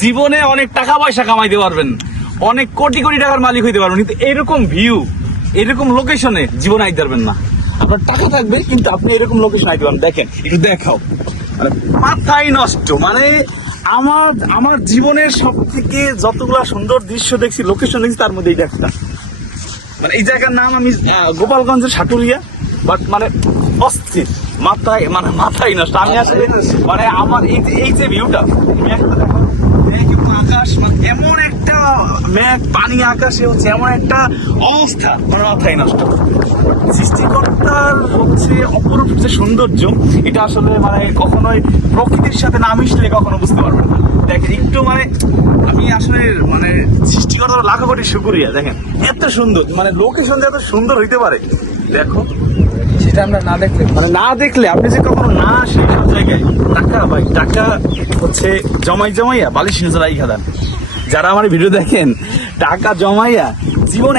জীবনে অনেক টাকা পয়সা কামাইতে পারবেন, অনেক কোটি কোটি টাকার মালিক হইতে পারবেন, কিন্তু এরকম ভিউ, এরকম লোকেশনে জীবন আইতে পারবেন না। আপনার টাকা থাকবে কিন্তু আপনি এরকম লোকেশন আইতে পারবেন। দেখেন, একটু দেখাও, মানে মাথাই নষ্ট। মানে আমার জীবনের সব থেকে যতগুলা সুন্দর দৃশ্য দেখছি, লোকেশন দেখছি, তার মধ্যে এইটা একটা। মানে এই জায়গার নাম আমি গোপালগঞ্জের সাটুরিয়া, বাট মানে অস্থির, মাথায় নষ্ট। আমি আসলে মানে আমার এই যে ভিউটা, আকাশ, মানে এমন একটা মেঘ, পানি আকাশে হচ্ছে এমন একটা অবস্থা, মানে মাথায় নষ্ট। সৃষ্টিকর্তার হচ্ছে অপরূপ যে সৌন্দর্য, এটা আসলে মানে কখনোই প্রকৃতির সাথে না মিশলে কখনো বুঝতে পারবেন না। দেখেন একটু, মানে আমি আসলে মানে সৃষ্টিকর্তার লাখো কোটি শুকরিয়া। দেখেন এত সুন্দর, মানে লোকেশন এত সুন্দর হইতে পারে। দেখো, সেটা আমরা না দেখলে মানে না দেখলে আপনি যে কখনো না আসে সব জায়গায়। টাকা ভাই, টাকা হচ্ছে জমাইয়া বালিশ নিচে রাইখা দেন। যারা আমার ভিডিও দেখেন, টাকা জমাইয়া জীবন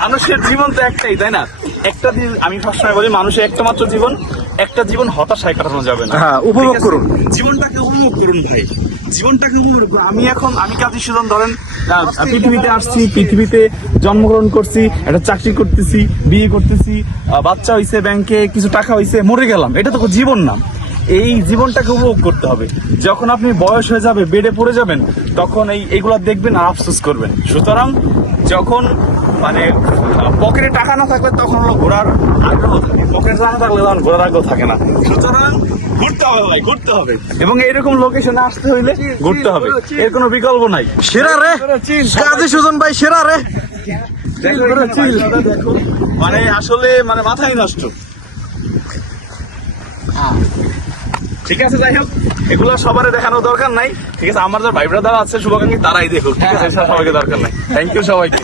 মানুষের জীবন তো একটাই, তাই না? একটা দিন আমি সবসময় বলি, মানুষের একটা মাত্র জীবন, একটা জীবন হতাশায় কাটানো যাবে না। হ্যাঁ, উপভোগ করুন। জীবনটাকে উপভোগ করুন ভাই, জীবনটাকে উপভোগ করুন। আমি কাজী সুজন, ধরেন পৃথিবীতে আসছি, পৃথিবীতে জন্মগ্রহণ করছি, একটা চাকরি করতেছি, বিয়ে করতেছি, বাচ্চা হইছে, ব্যাংকে কিছু টাকা হইছে, মরে গেলাম। এটা তো জীবন না। এই জীবনটাকে উপভোগ করতে হবে। যখন আপনি বয়স হয়ে যাবে, বেডে পড়ে যাবেন, তখন এইগুলা দেখবেন আর আফসোস করবেন। সুতরাং যখন মানে পকেটে টাকা না থাকলে তখন হলো ঘোরার আগ্রহ থাকে, পকেটে টাকা না থাকলে তখন ঘোরার আগ্রহ থাকে না। সুতরাং ঘুরতে হবে ভাই, ঘুরতে হবে, এবং এরকম লোকেশনে আসতে হইলে ঘুরতে হবে, এর কোনো বিকল্প নাই। সেরা রে কাজী সুজন ভাই, সেরা রে। দেখো, মানে আসলে মানে মাথায় নষ্ট। ঠিক আছে, যাই হোক, এগুলো সবার দেখানোর দরকার নাই। ঠিক আছে, আমার যারা ভাই ব্রাদার আছে শুভাকাঙ্ক্ষী, তারাই দেখুক। ঠিক আছে, সবাইকে দরকার নাই। থ্যাংক ইউ সবাইকে।